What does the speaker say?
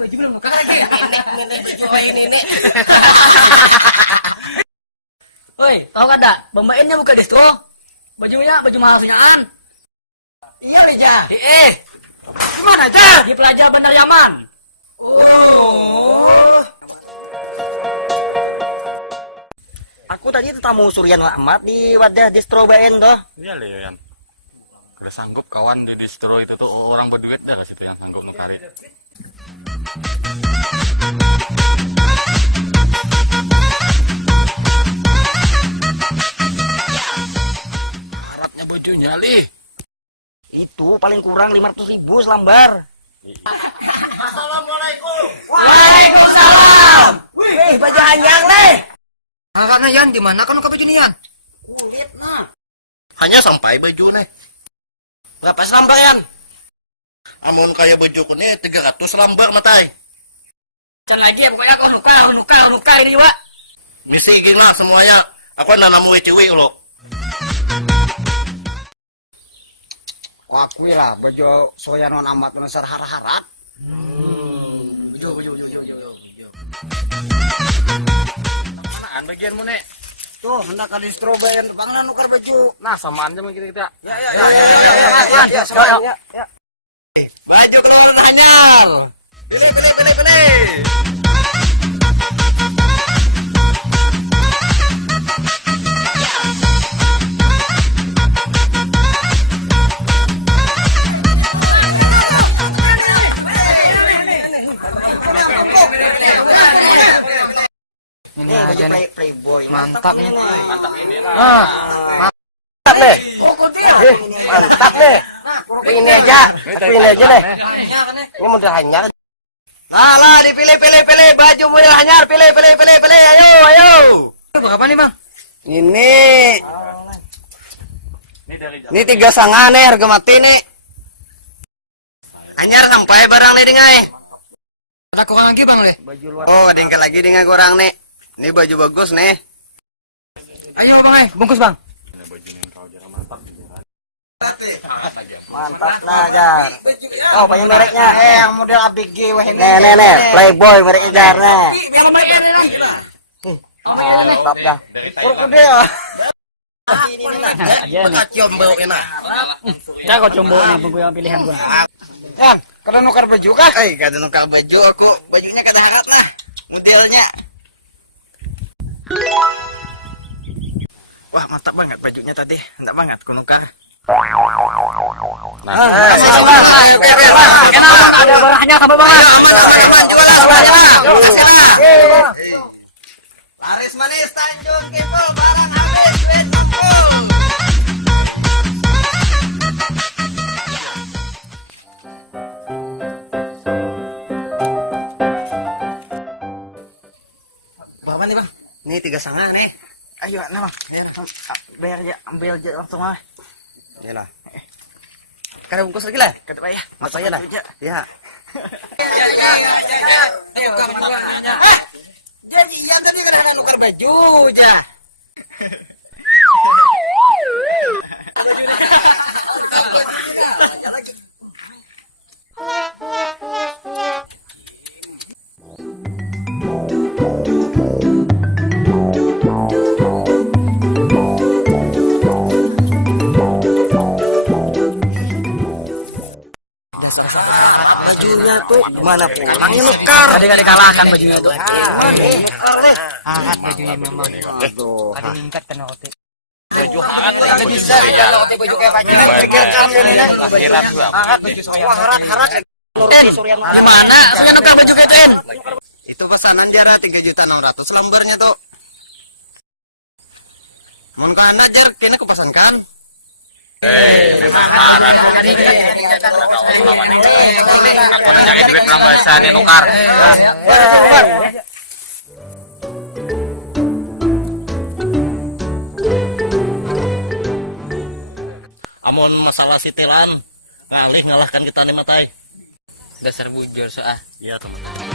baju belum buka lagi. Nenek baju ini. Woi, tahu kan dak? Pemainnya buka distro. Bajunya baju mahal senyaan. Iya Beja. Kemana aja? Di Pelajar Bandar Yaman. Oh. Aku tadi tamu Suryan Ahmad di wadah distro BN toh. Iya le Yan. Udah sanggup kawan di distro itu tuh orang berduit dah situ yang sanggup nukarin. Harapnya bajunya li. Itu paling kurang 500.000 selambar. Assalamualaikum. Waalaikumsalam. Wih, baju hanyang leh. Kakaknya Yan, di mana kan baju nian? Kulit nah. Hanya sampai baju nih. Berapa selambar Yan? Amun kayak baju kene 300 lambar matai. Jangan lagi ya, pokoknya kau nuka ini Wak. Misi gini semuanya. Aku nanamu ciwi lo. Aku ya baju soyanon amat besar harat-harat. Baju. Manaan bagianmu nek? Tuh, hendak ke distro BN bangna nukar baju. Nah, samaan aja kita kita. Ya. Baju keluar hanyal. Pilih. Ini aja nih playboy. Mantap nih. Mantap ini lah. Mantap nih. Mantap nih. Ini aja nih. Ini model hanyar. Lah, dipilih baju model hanyar, pilih. Ayo. Berapa nih Bang? Ini Ini dari 3,5 nih harga mati nih. Hanyar sampai barang nih dingai. Ada kurang lagi Bang Le. Oh, ada yang lagi dengan kurang nih. Ini baju bagus nih. Ayo Bang bungkus Bang. baju yang kau jarang mantap. Mantap nah, Jar. Oh, banyak mereknya. Yang model ABG wah ini. Nih, Playboy mereknya Jar nih. Biar main nih. Mantap dah. Kurang gede ya. Aja nih. Kaciom bau enak. Kita kau combo nih bungkus yang pilihan gua. Yan, kalian nukar baju kah? Kada nukar baju aku. Bajunya kada harat lah. Modelnya. Wah, mantap banget bajunya tadi. Mantap banget ku nukar. Enak, ada barangnya sampai banget. Laris manis Tanjung Kipul, barang habis duit kumpul. Berapa nih Bang? Ini 3,5 nih. Ayo, nah Bang. Bayar aja, ambil aja langsung lah. Iyalah. Kada bungkus lagi lah. Kada bayar. Mas saya lah. Ya. Ayo kamu nanya. Jadi yang tadi kada ada nukar baju aja. Bajunya tuh gimana pulangnya nukar? Tadi dikalahkan bajunya tuh. Nukar deh. Hangat bajunya memang. Aduh. Tadi ningkat kan oke. Baju hangat Ada bisa kalau oke baju kayak baju. Ini pikirkan ini. Akhirat juga. Hangat baju soalnya. Wah, harat. Gimana? Saya nukar baju kayak itu. Itu pesanan jara 3.600.000 lembarnya tuh. Mun kana jar kene ku pesankan. Memang harat. Aku nanya duit orang bahasa ini nukar. Amun masalah sitilan, ngalih ngalahkan kita nih matai. Dasar bujur soal. Iya teman.